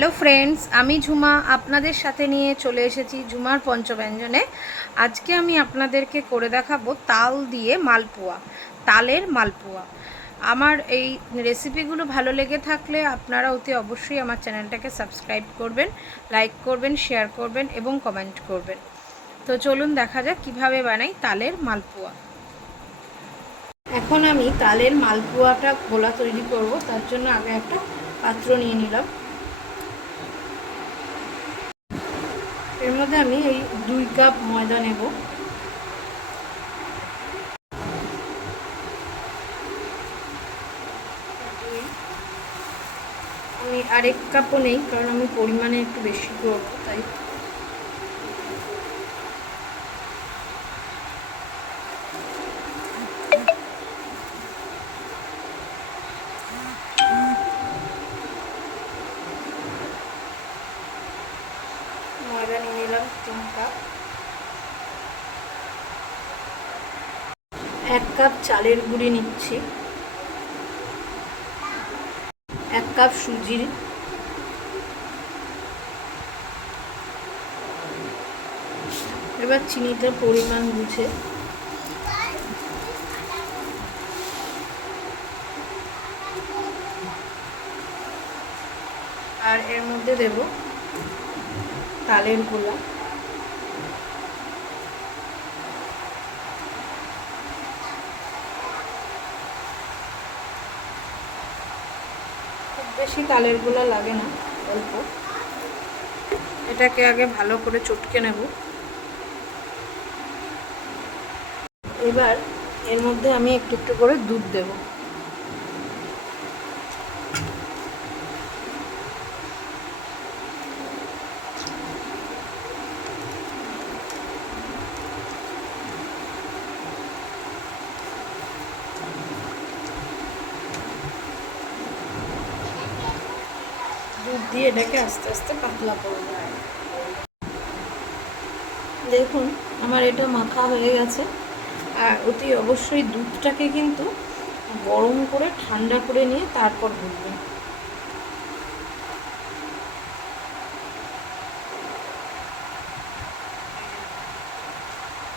Hello friends, আমি ঝুমা আপনাদের সাথে নিয়ে চলে এসেছি ঝুমার পঞ্চব্যঞ্জনে। আজকে আমি আপনাদেরকে করে দেখাবো তাল দিয়ে মালপোয়া, তালের মালপোয়া। আমার এই রেসিপিগুলো ভালো লেগে থাকলে আপনারা অতি অবশ্যই আমার চ্যানেলটাকে সাবস্ক্রাইব করবেন, লাইক করবেন, শেয়ার করবেন এবং কমেন্ট করবেন। তো চলুন দেখা যাক কীভাবে বানাই তালের মালপোয়া। এখন আমি তালের মালপোয়াটা গোলা তৈরি করব, তার জন্য আগে একটা পাত্র নিয়ে নিলাম। এর মধ্যে আমি এই 2 কাপ ময়দা নেব। আমি আরেক কাপও নেই, কারণ আমি পরিমাণে একটু বেশি করব, তাই। ময়দা নিয়ে নিলাম 3 কাপ। 1 কাপ চালের গুঁড়ি নিচ্ছি, 1 কাপ সুজি, এবার চিনিটা পরিমাণ বুঝে। আর এর মধ্যে দেব তালের গোলা। খুব বেশি তালের গোলা লাগে না, অল্প। এটাকে আগে ভালো করে চটকে নেব। এবার এর মধ্যে আমি একটু একটু করে দুধ দেব। দুধ দিয়ে এটাকে আস্তে আস্তে পাতলা করব। দেখুন আমার এটা মাখা হয়ে গেছে। আর অতি অবশ্যই দুধটাকে কিন্তু গরম করে ঠান্ডা করে নিয়ে তারপর গুলবেন।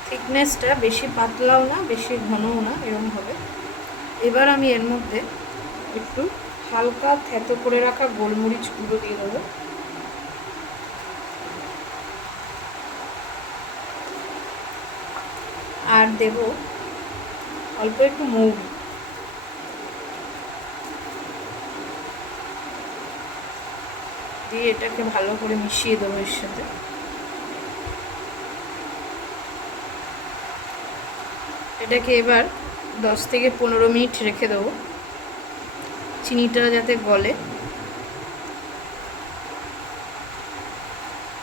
থিকনেসটা বেশি পাতলাও না, বেশি ঘনও না, এরকম হবে। এবার আমি এর মধ্যে একটু হালকা থেতো করে রাখা গোলমরিচ গুঁড়ো দিয়ে দেবো। আর দেব অল্প একটু মৌরি। দিয়ে এটাকে ভালো করে মিশিয়ে দেবো এর সাথে। এটাকে এবার 10 থেকে 15 মিনিট রেখে দেবো, চিনিটা যাতে গলে।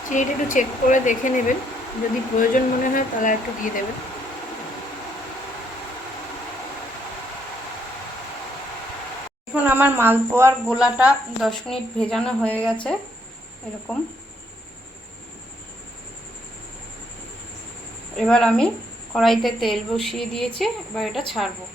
চিনিটা একটু চেক করে দেখে নেবেন, যদি প্রয়োজন মনে হয় তাহলে একটু দিয়ে দেবেন। এখন আমার মালপোয়ার গোলাটা 10 মিনিট ভেজানো হয়ে গেছে, এরকম। এবার আমি কড়াইতে তেল বসিয়ে দিয়েছি, এবার এটা ছাড়বো।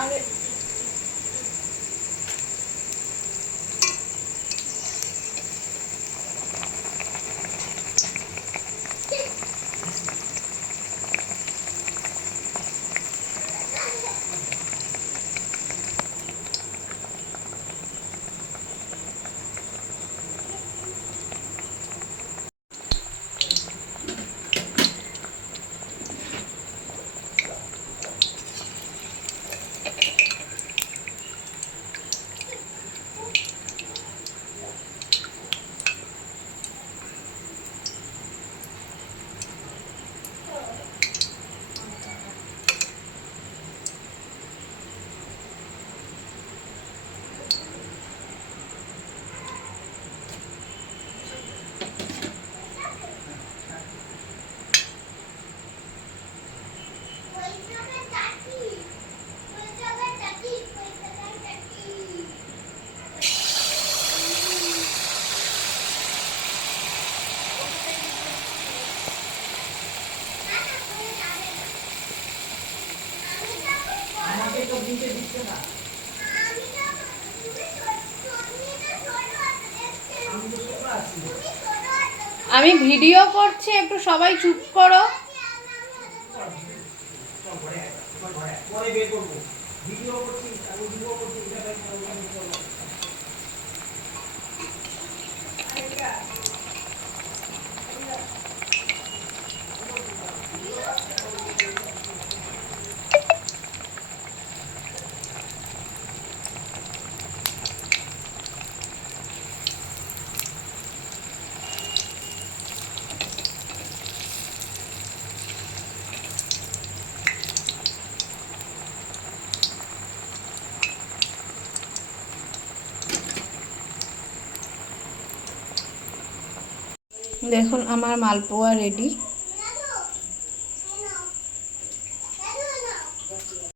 আর আমি ভিডিও করছি, একটু সবাই চুপ করো। দেখুন আমার মালপোয়া রেডি।